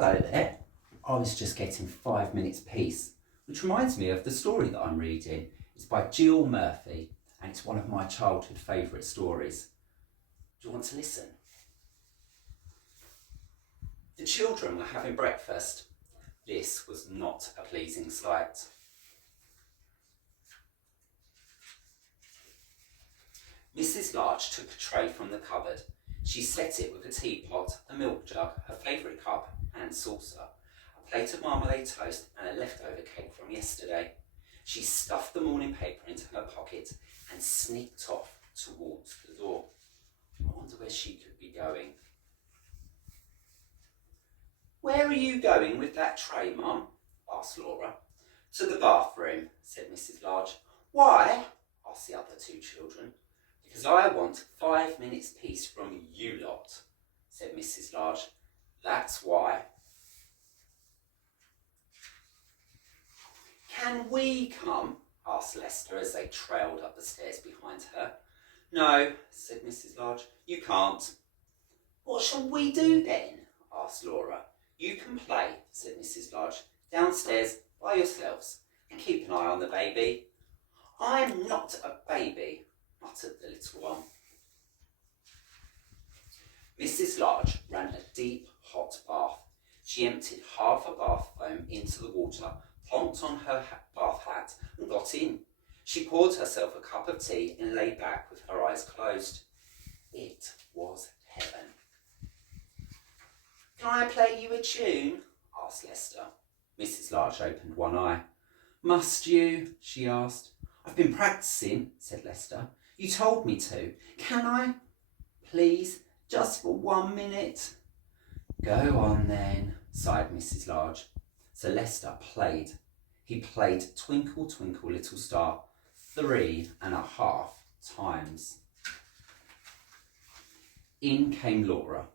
Hello there. I was just getting 5 minutes peace, which reminds me of the story that I'm reading. It's by Jill Murphy and it's one of my childhood favourite stories. Do you want to listen? The children were having breakfast. This was not a pleasing sight. Mrs. Larch took a tray from the cupboard. She set it with a teapot, a milk jug, her favourite cup and saucer, a plate of marmalade toast and a leftover cake from yesterday. She stuffed the morning paper into her pocket and sneaked off towards the door. I wonder where she could be going. "Where are you going with that tray, Mum?" asked Laura. "To the bathroom," said Mrs. Larch. "Why?" asked the other two children. "Because I want 5 minutes peace from you lot," said Mrs. Larch. "That's why." "Can we come?" asked Lester as they trailed up the stairs behind her. "No," said Mrs. Larch, "you can't." "What shall we do then?" asked Laura. "You can play," said Mrs. Larch, "downstairs by yourselves and keep an eye on the baby." "I'm not a baby," muttered the little one. Mrs. Larch ran a deep, hot bath. She emptied half a bath foam into the water, plonked on her bath hat and got in. She poured herself a cup of tea and lay back with her eyes closed. It was heaven. "Can I play you a tune?" asked Lester. Mrs. Larch opened one eye. "Must you?" she asked. "I've been practicing," said Lester. "You told me to. Can I? Please, just for 1 minute." "Go on then," sighed Mrs. Larch. So Lester played. He played Twinkle, Twinkle, Little Star 3.5 times. In came Laura.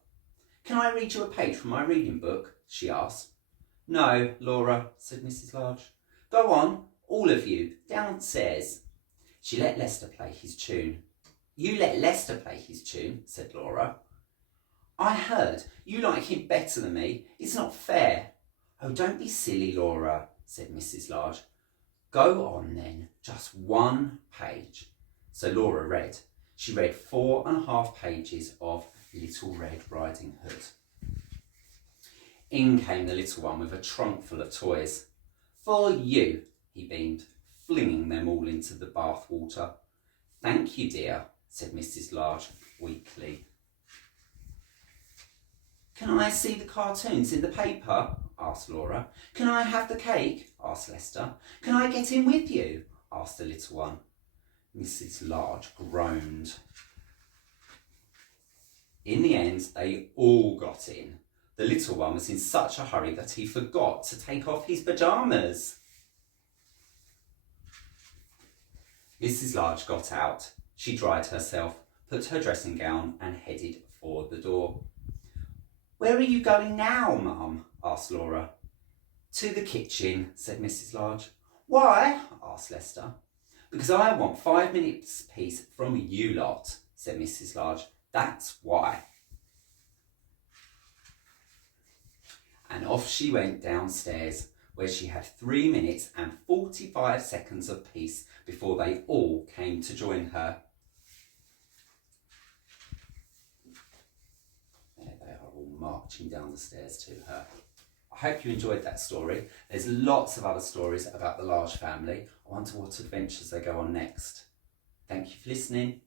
"Can I read you a page from my reading book?" she asked. "No, Laura," said Mrs. Larch. "Go on, all of you, downstairs." She let Lester play his tune. "You let Lester play his tune," said Laura. "I heard you like him better than me. It's not fair." "Oh, don't be silly, Laura," said Mrs. Larch. "Go on then, just 1 page." So Laura read. She read 4.5 pages of Little Red Riding Hood. In came the little one with a trunk full of toys. "For you," he beamed, flinging them all into the bath water. "Thank you, dear," said Mrs. Larch weakly. "Can I see the cartoons in the paper?" asked Laura. "Can I have the cake?" asked Lester. "Can I get in with you?" asked the little one. Mrs. Larch groaned. In the end, they all got in. The little one was in such a hurry that he forgot to take off his pyjamas. Mrs. Larch got out. She dried herself, put her dressing gown and headed for the door. "Where are you going now, Mum?" asked Laura. "To the kitchen," said Mrs. Larch. "Why?" asked Lester. "Because I want 5 minutes peace from you lot," said Mrs. Larch. "That's why." And off she went downstairs, where she had 3 minutes and 45 seconds of peace before they all came to join her. There they are, all marching down the stairs to her. I hope you enjoyed that story. There's lots of other stories about the Large family. I wonder what adventures they go on next. Thank you for listening.